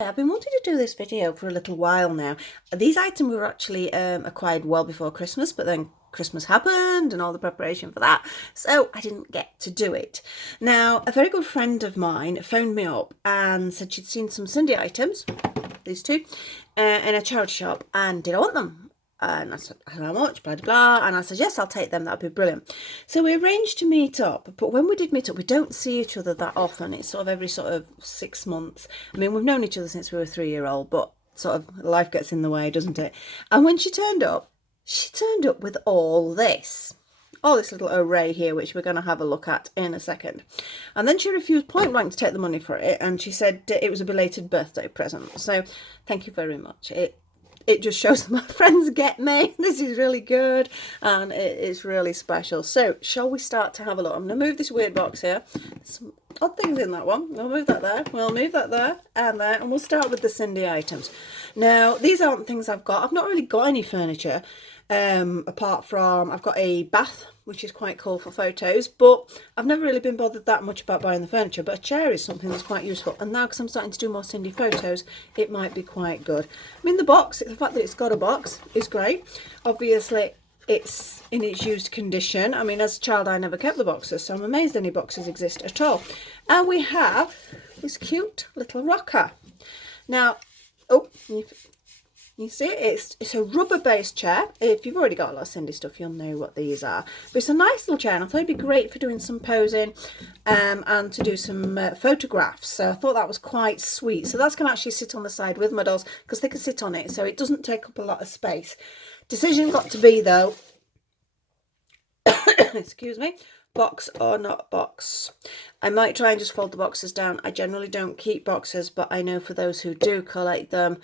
I've been wanting to do this video for a little while now. These items were actually acquired well before Christmas, but then Christmas happened and all the preparation for that, so I didn't get to do it. Now, a very good friend of mine phoned me up and said she'd seen some sindy items, these two, in a charity shop, and did I want them? And I said, how much? Blah, blah, blah. And I said, yes, I'll take them. That'd be brilliant. So we arranged to meet up. But when we did meet up, we don't see each other that often. It's sort of every sort of 6 months. I mean, we've known each other since we were 3-year-old, but sort of life gets in the way, doesn't it? And when she turned up with all this little array here, which we're going to have a look at in a second. And then she refused point blank to take the money for it, and she said it was a belated birthday present. So thank you very much. It just shows that my friends get me. This is really good, and it is really special. So shall we start to have a look? I'm going to move this weird box here. There's some odd things in that one. We'll move that there. We'll move that there, and we'll start with the sindy items. Now, these aren't things I've got. I've not really got any furniture. Apart from I've got a bath, which is quite cool for photos, but I've never really been bothered that much about buying the furniture. But a chair is something that's quite useful, and now because I'm starting to do more sindy photos, it might be quite good. I mean, the box, the fact that it's got a box is great. Obviously it's in its used condition. I mean, as a child I never kept the boxes, so I'm amazed any boxes exist at all. And we have this cute little rocker. Now, you see, it's a rubber-based chair. If you've already got a lot of sindy stuff, you'll know what these are. But it's a nice little chair, and I thought it'd be great for doing some posing and to do some photographs. So I thought that was quite sweet. So that's going to actually sit on the side with my dolls, because they can sit on it, so it doesn't take up a lot of space. Decision got to be, though, excuse me, box or not box. I might try and just fold the boxes down. I generally don't keep boxes, but I know for those who do collect them,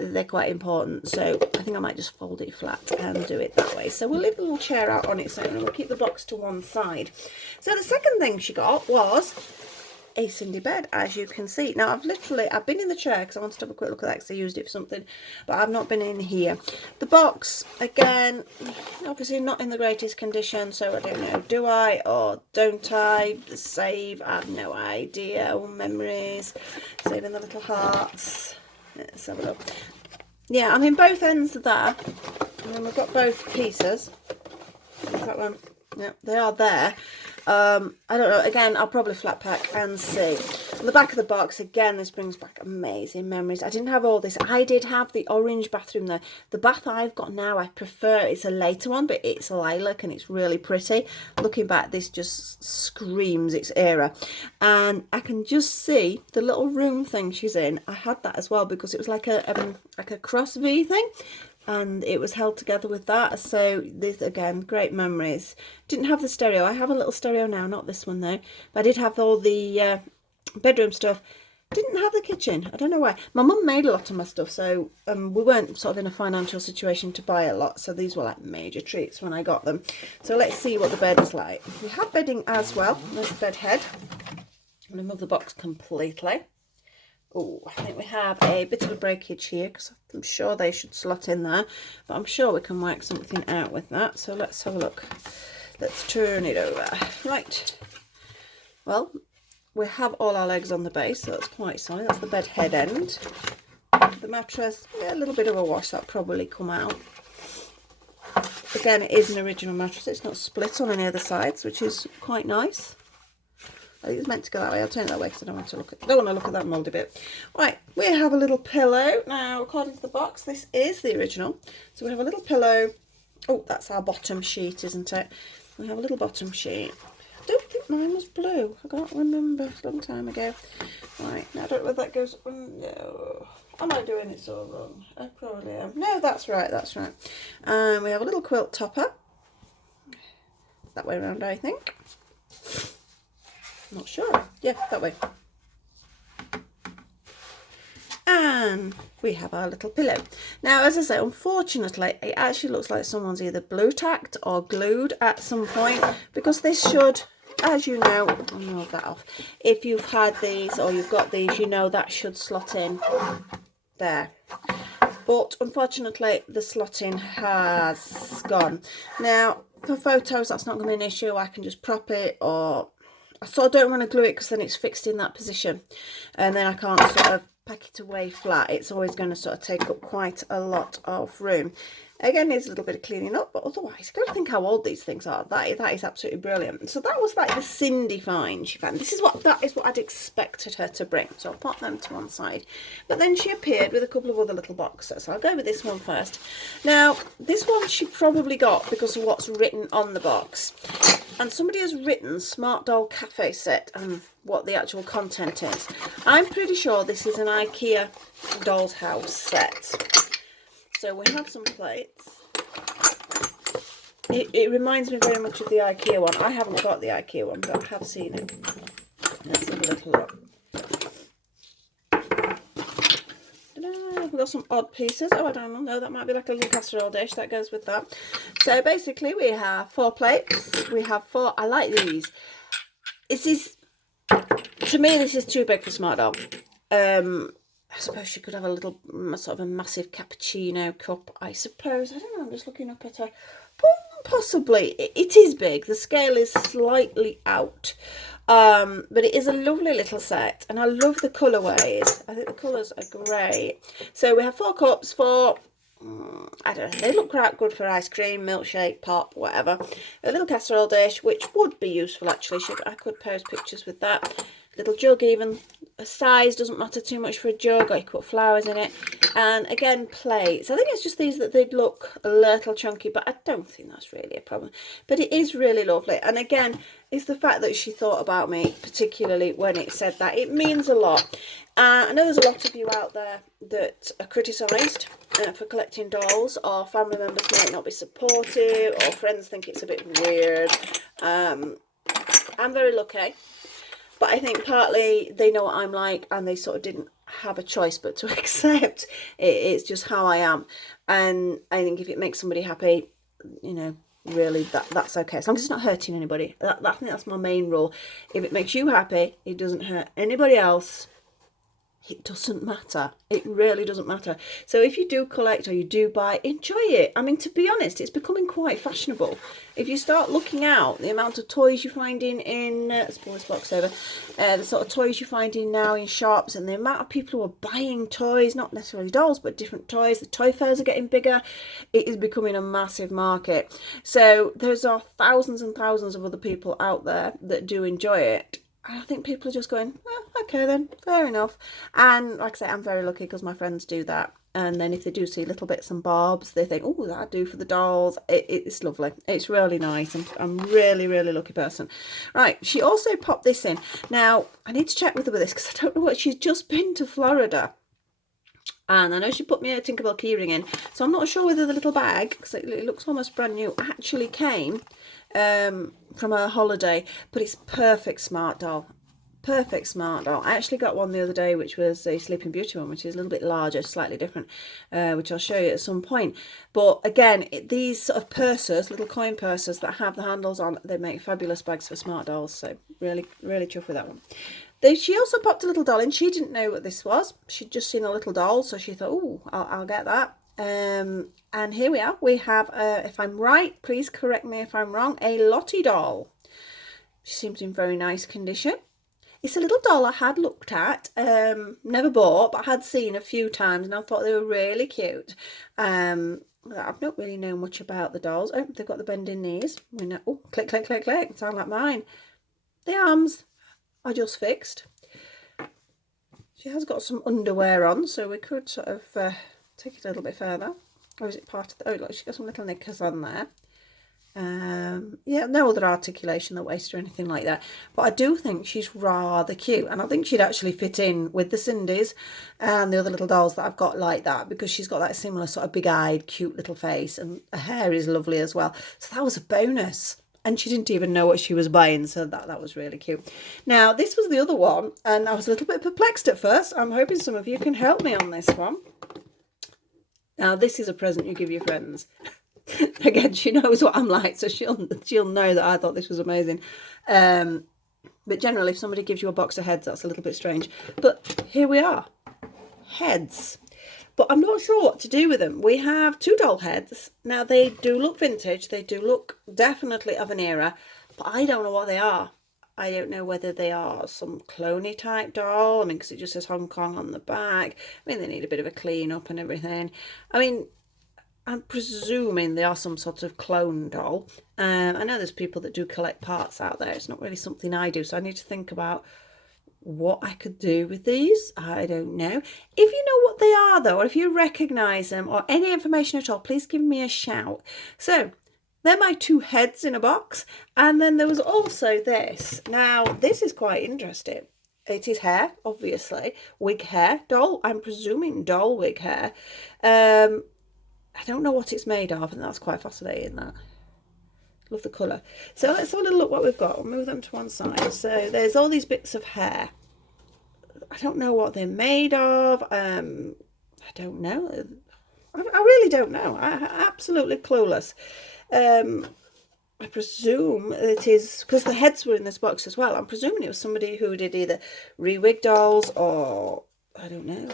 they're quite important, so I think I might just fold it flat and do it that way. So we'll leave the little chair out on its own, and we'll keep the box to one side. So the second thing she got was a sindy bed, as you can see. Now I've been in the chair because I wanted to have a quick look at that because I used it for something, but I've not been in here. The box, again, obviously not in the greatest condition, so I don't know, do I or don't I save? I have no idea. Oh, memories, saving the little hearts. Let's have a look. Yeah, I mean, both ends are there, and then we've got both pieces. Is that one? Yeah, they are there. I don't know, again, I'll probably flat pack and see. On the back of the box, again, this brings back amazing memories. I didn't have all this. I did have the orange bathroom there. The bath I've got now, I prefer, it's a later one, but it's lilac and it's really pretty. Looking back, this just screams its era. And I can just see the little room thing she's in. I had that as well because it was like a cross V thing, and it was held together with that. So this, again, great memories. Didn't have the stereo. I have a little stereo now, not this one though, but I did have all the bedroom stuff. Didn't have the kitchen. I don't know why. My mum made a lot of my stuff, so we weren't sort of in a financial situation to buy a lot, so these were like major treats when I got them. So let's see what the bed is like. We have bedding as well. There's the bed head. I'm going to move the box completely. Oh, I think we have a bit of a breakage here because I'm sure they should slot in there, but I'm sure we can work something out with that. So let's have a look. Let's turn it over. Right. Well, we have all our legs on the base, so that's quite solid. That's the bed head end. The mattress, yeah, a little bit of a wash, that probably come out. Again, it is an original mattress. It's not split on any of the sides, which is quite nice. I think it's meant to go that way. I'll turn it that way because I don't want to look at that mouldy bit. Right, we have a little pillow. Now, according to the box, this is the original. So we have a little pillow. Oh, that's our bottom sheet, isn't it? We have a little bottom sheet. I don't think mine was blue. I can't remember. It's a long time ago. Right, now I don't know whether that goes... No. Am I doing it so wrong? I probably am. No, that's right, that's right. We have a little quilt topper. That way around, I think. Not sure. Yeah, that way. And we have our little pillow. Now, as I say, unfortunately, it actually looks like someone's either blue tacked or glued at some point, because this should, as you know, I'll move that off. If you've had these or you've got these, you know that should slot in there. But unfortunately, the slotting has gone. Now, for photos, that's not going to be an issue. I can just prop it, or I sort of don't want to glue it because then it's fixed in that position, and then I can't sort of pack it away flat, it's always going to sort of take up quite a lot of room. Again, needs a little bit of cleaning up, but otherwise, you've got to think how old these things are. That is absolutely brilliant. So that was like the Cindy find she found. That is what I'd expected her to bring. So I'll pop them to one side. But then she appeared with a couple of other little boxes. So I'll go with this one first. Now, this one she probably got because of what's written on the box. And somebody has written Smart Doll Cafe Set and what the actual content is. I'm pretty sure this is an IKEA doll's house set. So we have some plates. It reminds me very much of the IKEA one. I haven't got the IKEA one, but I have seen it. Let's have a little look. We've got some odd pieces. Oh, I don't know. That might be like a little casserole dish. That goes with that. So basically we have 4 plates. We have 4. I like these. This is, to me, this is too big for Smart Doll. I suppose she could have a little sort of a massive cappuccino cup, I suppose. I don't know, I'm just looking up at her. Possibly. It is big. The scale is slightly out. But it is a lovely little set. And I love the colourways. I think the colours are great. So we have 4 cups for, I don't know, they look quite good for ice cream, milkshake, pop, whatever. A little casserole dish, which would be useful actually. I could post pictures with that. Little jug even. Size doesn't matter too much for a jug, or you could put flowers in it. And again, plates. I think it's just these that they'd look a little chunky, but I don't think that's really a problem. But it is really lovely. And again, it's the fact that she thought about me, particularly when it said that. It means a lot. I know there's a lot of you out there that are criticised for collecting dolls, or family members might not be supportive, or friends think it's a bit weird. I'm very lucky. But I think partly they know what I'm like and they sort of didn't have a choice but to accept it. It's just how I am. And I think if it makes somebody happy, you know, really that's okay. As long as it's not hurting anybody. I think that's my main rule. If it makes you happy, it doesn't hurt anybody else. It doesn't matter. It really doesn't matter. So if you do collect or you do buy, enjoy it. I mean, to be honest, it's becoming quite fashionable. If you start looking out, the amount of toys you're finding in, let's pull this box over, the sort of toys you're finding now in shops, and the amount of people who are buying toys, not necessarily dolls, but different toys. The toy fairs are getting bigger. It is becoming a massive market. So there's thousands and thousands of other people out there that do enjoy it. I think people are just going, well, okay then, fair enough. And like I say, I'm very lucky because my friends do that. And then if they do see little bits and bobs, they think, oh, that'd do for the dolls. It's lovely. It's really nice. I'm really, really lucky person. Right, she also popped this in. Now, I need to check with her with this because I don't know what, she's just been to Florida. And I know she put me a Tinkerbell keyring in. So I'm not sure whether the little bag, because it looks almost brand new, actually came from a holiday, but it's perfect Smart Doll. Perfect Smart Doll. I actually got one the other day, which was a Sleeping Beauty one, which is a little bit larger, slightly different, which I'll show you at some point. But again, these sort of purses, little coin purses that have the handles on, they make fabulous bags for Smart Dolls. So really, really chuffed with that one. She also popped a little doll in. She didn't know what this was. She'd just seen a little doll, so she thought, oh, I'll get that. And here we are. We have, if I'm right, please correct me if I'm wrong, a Lottie doll. She seems in very nice condition. It's a little doll I had looked at, never bought, but I had seen a few times, and I thought they were really cute. I've not really known much about the dolls. Oh, they've got the bending knees. We know. Oh, click, click, click, click. Sound like mine. The arms are just fixed. She has got some underwear on, so we could sort of take it a little bit further. Or is it part of the... Oh, look, she's got some little knickers on there. Yeah, no other articulation, the waist or anything like that. But I do think she's rather cute. And I think she'd actually fit in with the Cindys and the other little dolls that I've got like that, because she's got that similar sort of big-eyed, cute little face. And her hair is lovely as well. So that was a bonus. And she didn't even know what she was buying, so that was really cute. Now, this was the other one, and I was a little bit perplexed at first. I'm hoping some of you can help me on this one. Now, this is a present you give your friends. Again, she knows what I'm like, so she'll know that I thought this was amazing. But generally, if somebody gives you a box of heads, that's a little bit strange. But here we are. Heads. But I'm not sure what to do with them. We have 2 doll heads. Now, they do look vintage. They do look definitely of an era. But I don't know what they are. I don't know whether they are some cloney type doll. I mean, because it just says Hong Kong on the back. I mean, they need a bit of a clean up and everything. I mean, I'm presuming they are some sort of clone doll. I know there's people that do collect parts out there. It's not really something I do, so I need to think about what I could do with these. I don't know. If you know what they are though, or if you recognise them, or any information at all, please give me a shout. So they're my two heads in a box, and then there was also this. Now this is quite interesting. It is hair, obviously, wig hair, doll. I'm presuming doll wig hair. I don't know what it's made of, and that's quite fascinating. That, love the colour. So let's have a little look what we've got. We'll move them to one side. So there's all these bits of hair. I don't know what they're made of. I don't know. I really don't know. I'm absolutely clueless. I presume it is, because the heads were in this box as well, I'm presuming it was somebody who did either re-wig dolls or, I don't know.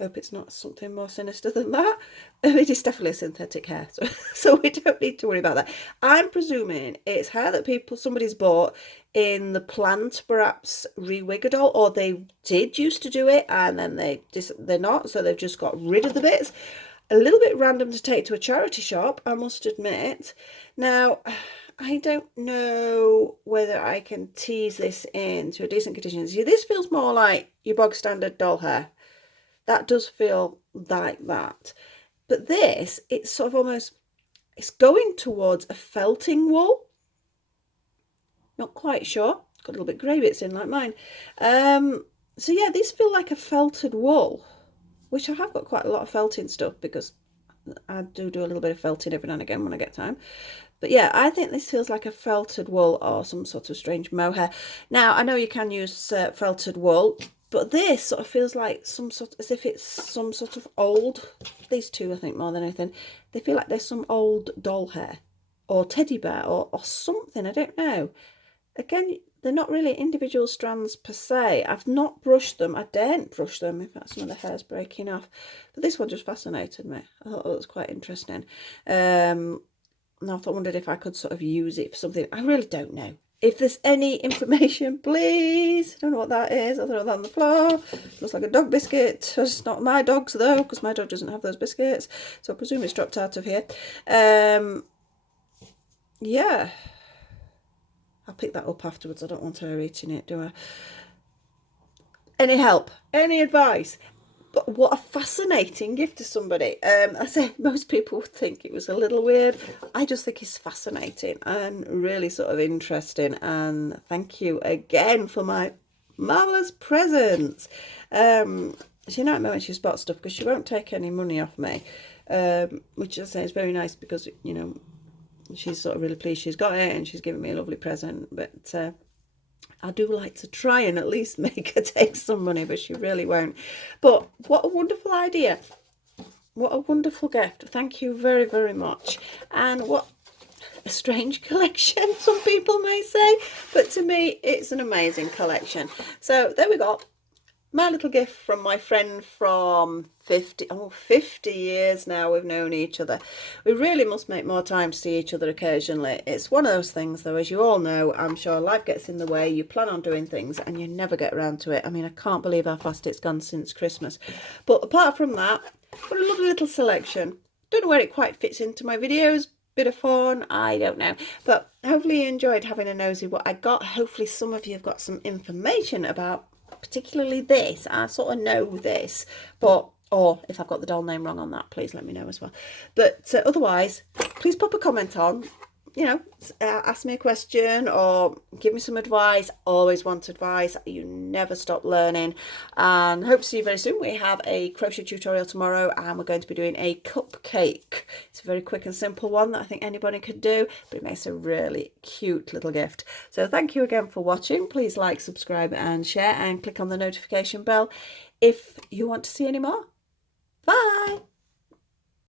Hope it's not something more sinister than that. It is definitely synthetic hair, so we don't need to worry about that. I'm presuming it's hair that somebody's bought in the plan to perhaps re-wig a doll, or they did used to do it and then they're not, so they've just got rid of the bits. A little bit random to take to a charity shop, I must admit. Now, I don't know whether I can tease this into a decent condition. See, this feels more like your bog standard doll hair. That does feel like that. But this, it's sort of almost, it's going towards a felting wool. Not quite sure. It's got a little bit grey bits in like mine. So yeah, these feel like a felted wool, which I have got quite a lot of felting stuff because I do a little bit of felting every now and again when I get time. But yeah, I think this feels like a felted wool or some sort of strange mohair. Now, I know you can use felted wool, but this sort of feels like as if it's some sort of old, these two I think more than anything, they feel like there's some old doll hair or teddy bear or something, I don't know. Again, they're not really individual strands per se. I've not brushed them. I daren't brush them. In fact, some of the hair's breaking off. But this one just fascinated me. I thought it was quite interesting. And I wondered if I could sort of use it for something. I really don't know. If there's any information, please. I don't know what that is. I'll throw that on the floor. Looks like a dog biscuit. It's not my dog's though, because my dog doesn't have those biscuits. So I presume it's dropped out of here. Yeah. I'll pick that up afterwards. I don't want her eating it, do I? Any help? Any advice? But what a fascinating gift to somebody. I say most people would think it was a little weird. I just think it's fascinating and really sort of interesting. And thank you again for my marvellous presents. She might when she spots stuff because she won't take any money off me, which I say is very nice because, you know, she's sort of really pleased she's got it and she's given me a lovely present. But I do like to try and at least make her take some money, but she really won't. But what a wonderful idea. What a wonderful gift. Thank you very, very much. And what a strange collection, some people may say. But to me, it's an amazing collection. So there we go. My little gift from my friend from 50 years now we've known each other. We really must make more time to see each other occasionally. It's one of those things though, as you all know, I'm sure life gets in the way. You plan on doing things and you never get around to it. I mean, I can't believe how fast it's gone since Christmas. But apart from that, what a lovely little selection. Don't know where it quite fits into my videos. Bit of fun, I don't know, but hopefully you enjoyed having a nosy what I got. Hopefully some of you have got some information about particularly this. I sort of know this, but or if I've got the doll name wrong on that, please let me know as well. But otherwise, please pop a comment on, you know, ask me a question or give me some advice. Always want advice. You never stop learning. And hope to see you very soon. We have a crochet tutorial tomorrow and we're going to be doing a cupcake. It's a very quick and simple one that I think anybody could do, but it makes a really cute little gift. So thank you again for watching. Please like, subscribe and share and click on the notification bell if you want to see any more. Bye.